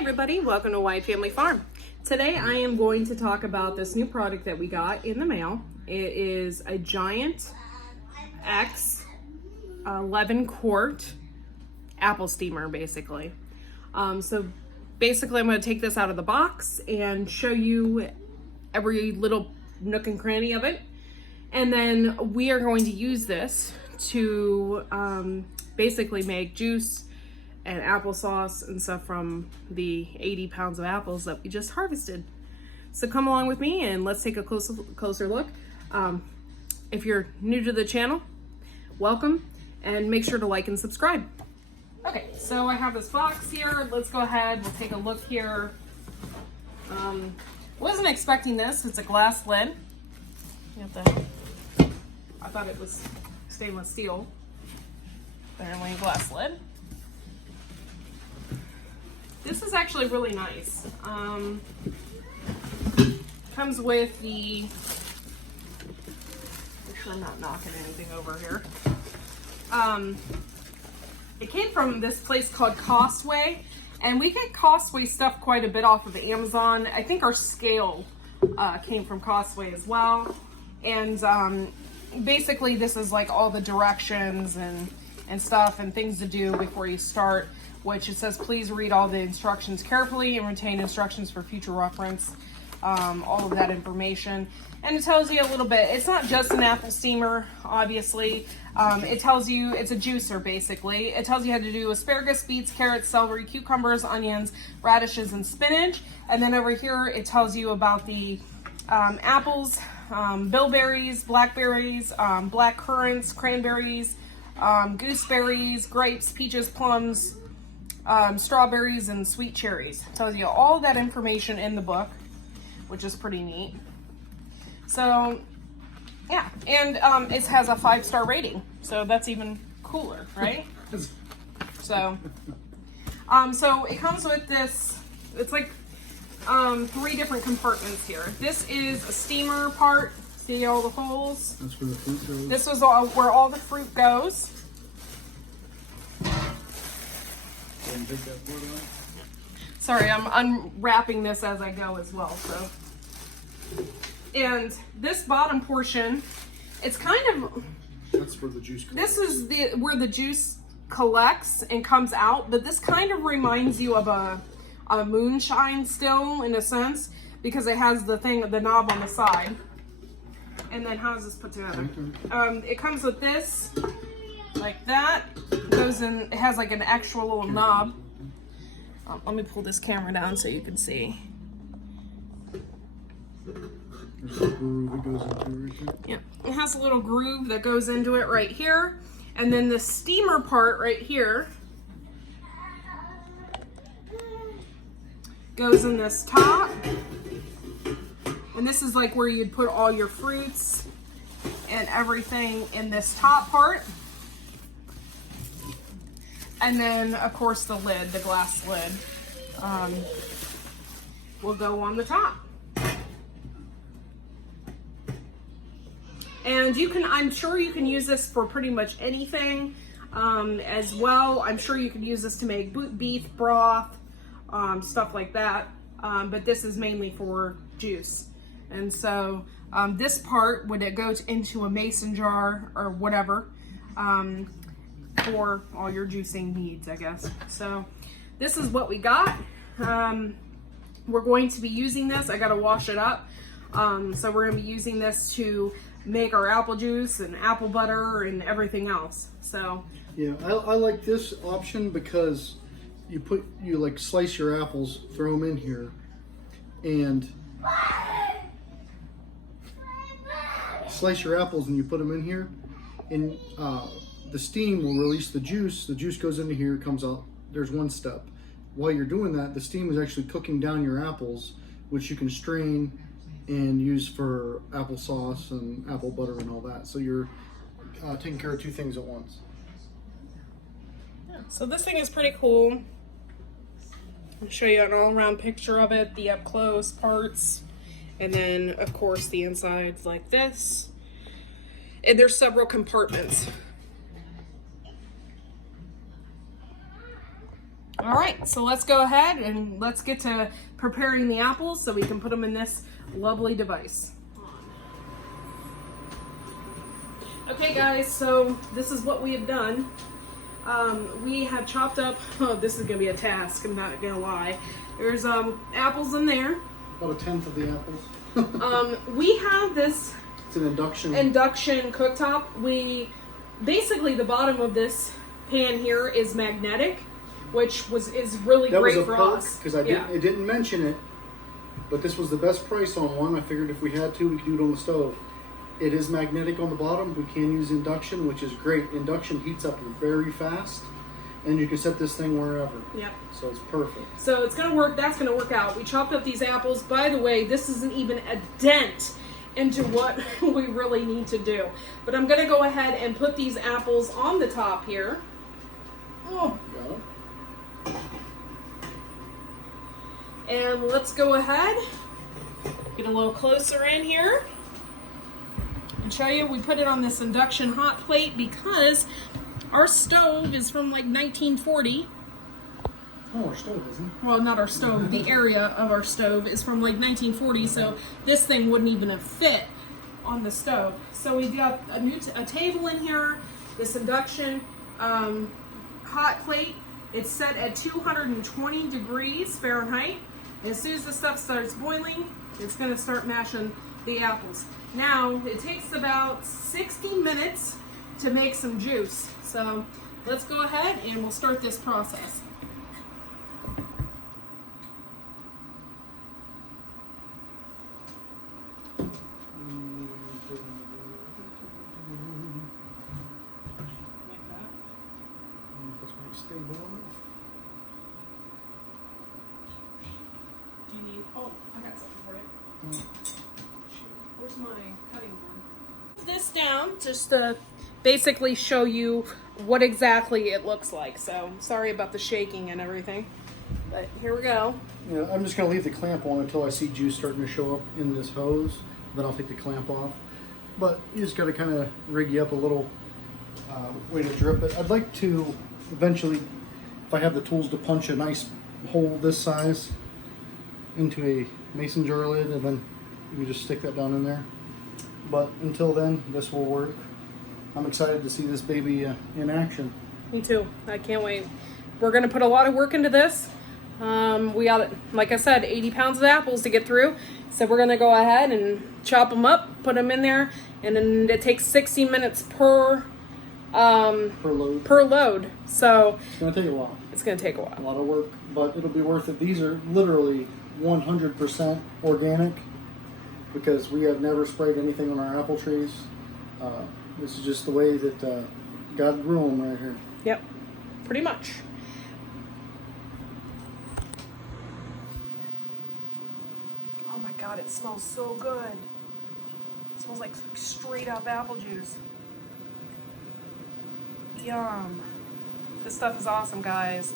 Everybody, welcome to White Family Farm. Today I am going to talk about this new product that we got in the mail. It is a Giant X 11 quart apple steamer, basically. So basically I'm going to take this out of the box and show you every little nook and cranny of it. And then we are going to use this to basically make juice and applesauce and stuff from the 80 pounds of apples that we just harvested. So come along with me and let's take a closer look. If you're new to the channel, welcome, and make sure to like and subscribe. Okay, so I have this box here. Let's go ahead, we'll take a look here. Wasn't expecting this. It's a glass lid. I thought it was stainless steel. Apparently a glass lid. This is actually really nice. Comes with the, make sure I'm not knocking anything over here. It came from this place called Costway, and we get Costway stuff quite a bit off of Amazon. I think our scale came from Costway as well. And basically this is like all the directions and stuff and things to do before you start, which it says, please read all the instructions carefully and retain instructions for future reference. All of that information. And it tells you a little bit. It's not just an apple steamer, obviously. It tells you, it's a juicer basically. It tells you how to do asparagus, beets, carrots, celery, cucumbers, onions, radishes, and spinach. And then over here, it tells you about the apples, bilberries, blackberries, black currants, cranberries, gooseberries, grapes, peaches, plums, strawberries, and sweet cherries. It tells you all that information in the book, which is pretty neat. So yeah, and it has a 5-star rating, so that's even cooler, right? So it comes with this, it's like 3 different compartments here. This is a steamer part. See all the holes? That's where the fruit goes. This was where all the fruit goes. Sorry, I'm unwrapping this as I go as well. So, and this bottom portion, it's kind of, that's where the juice comes. This is where the juice collects and comes out, but this kind of reminds you of a moonshine still in a sense, because it has the knob on the side. And then how is this put together? It comes with this, like that. It goes in, it has like an extra little knob. Let me pull this camera down so you can see. There's a groove that goes into it right there. Yeah, it has a little groove that goes into it right here. And then the steamer part right here goes in this top. And this is like where you'd put all your fruits and everything in this top part. And then, of course, the lid, the glass lid, will go on the top. And you can, I'm sure you can use this for pretty much anything as well. I'm sure you could use this to make beef broth, stuff like that. But this is mainly for juice. And so this part, when it goes into a mason jar or whatever, for all your juicing needs, I guess. So this is what we got. We're going to be using this. I got to wash it up. So we're going to be using this to make our apple juice and apple butter and everything else. So yeah, I like this option because you like slice your apples, throw them in here, and slice your apples and you put them in here, and the steam will release the juice. The juice goes into here, comes out. There's one step. While you're doing that, the steam is actually cooking down your apples, which you can strain and use for applesauce and apple butter and all that. So you're taking care of 2 things at once. yeah, so this thing is pretty cool. I'll show you an all-around picture of it, the up-close parts, and then, of course, the inside's like this. And there's several compartments. All right, so let's go ahead and let's get to preparing the apples so we can put them in this lovely device. Okay guys, so this is what we have done. We have chopped up, oh, this is gonna be a task, I'm not gonna lie. There's apples in there. About a tenth of the apples. We have this It's an induction. cooktop. Basically the bottom of this pan here is magnetic, which is really that great was a for perk us. because I didn't mention it, but this was the best price on one. I figured if we had to, we could do it on the stove. It is magnetic on the bottom. We can use induction, which is great. Induction heats up very fast, and you can set this thing wherever. Yep. So it's perfect. So it's gonna work. That's gonna work out. We chopped up these apples. By the way, this isn't even a dent into what we really need to do. But I'm gonna go ahead and put these apples on the top here. Oh. Got it? And let's go ahead, get a little closer in here, and show you. We put it on this induction hot plate because our stove is from like 1940. Oh, our stove isn't. Well, not our stove, the area of our stove is from like 1940, so this thing wouldn't even have fit on the stove. So we've got a table in here, this induction hot plate. It's set at 220 degrees Fahrenheit. And as soon as the stuff starts boiling, it's gonna start mashing the apples. Now, it takes about 60 minutes to make some juice. So let's go ahead and we'll start this process. Do you need, oh, I got something for you. Where's my cutting board? This down just to basically show you what exactly it looks like. So sorry about the shaking and everything, but here we go. Yeah, I'm just gonna leave the clamp on until I see juice starting to show up in this hose. Then I'll take the clamp off. But you just gotta kind of rig you up a little way to drip it. I'd like to eventually, if I have the tools, to punch a nice hole this size into a mason jar lid, and then you just stick that down in there. But until then, this will work. I'm excited to see this baby in action. Me too. I can't wait. We're gonna put a lot of work into this. We got, like I said, 80 pounds of apples to get through. So we're gonna go ahead and chop them up, put them in there, and then it takes 60 minutes per load. So It's gonna take a while. it's gonna take a while. A lot of work, but it'll be worth it. These are literally 100% organic because we have never sprayed anything on our apple trees. This is just the way that God grew them right here. Yep, pretty much. Oh my God, it smells so good. It smells like straight up apple juice. Yum. This stuff is awesome, guys.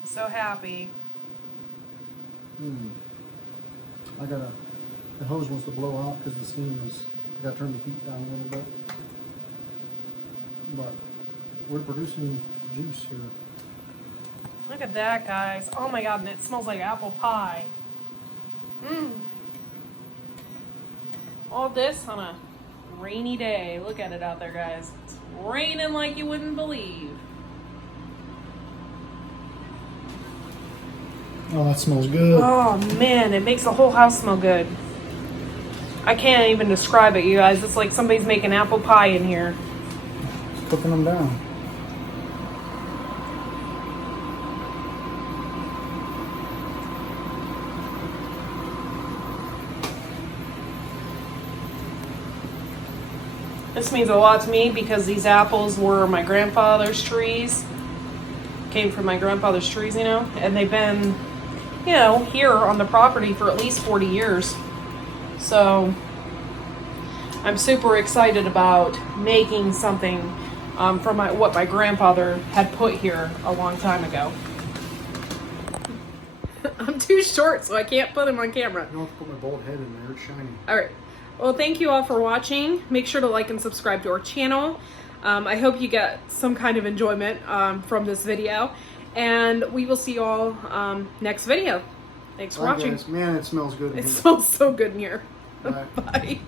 I'm so happy. The hose wants to blow out because the steam is, I gotta turn the heat down a little bit. But we're producing juice here. Look at that, guys. Oh my God, and it smells like apple pie. All this on a rainy day. Look at it out there, guys. It's raining like you wouldn't believe. Oh, that smells good. Oh man, it makes the whole house smell good. I can't even describe it, you guys. It's like somebody's making apple pie in here. Cooking them down. This means a lot to me because these apples were my grandfather's trees. Came from my grandfather's trees, you know, and they've been, you know, here on the property for at least 40 years. So I'm super excited about making something from what my grandfather had put here a long time ago. I'm too short, so I can't put him on camera. I don't have to put my bald head in there, it's shiny. All right. Well, thank you all for watching. Make sure to like and subscribe to our channel. I hope you get some kind of enjoyment from this video. And we will see you all next video. Thanks for Bye, watching. guys. Man, it smells good in It here. smells so good in here. Bye. Bye.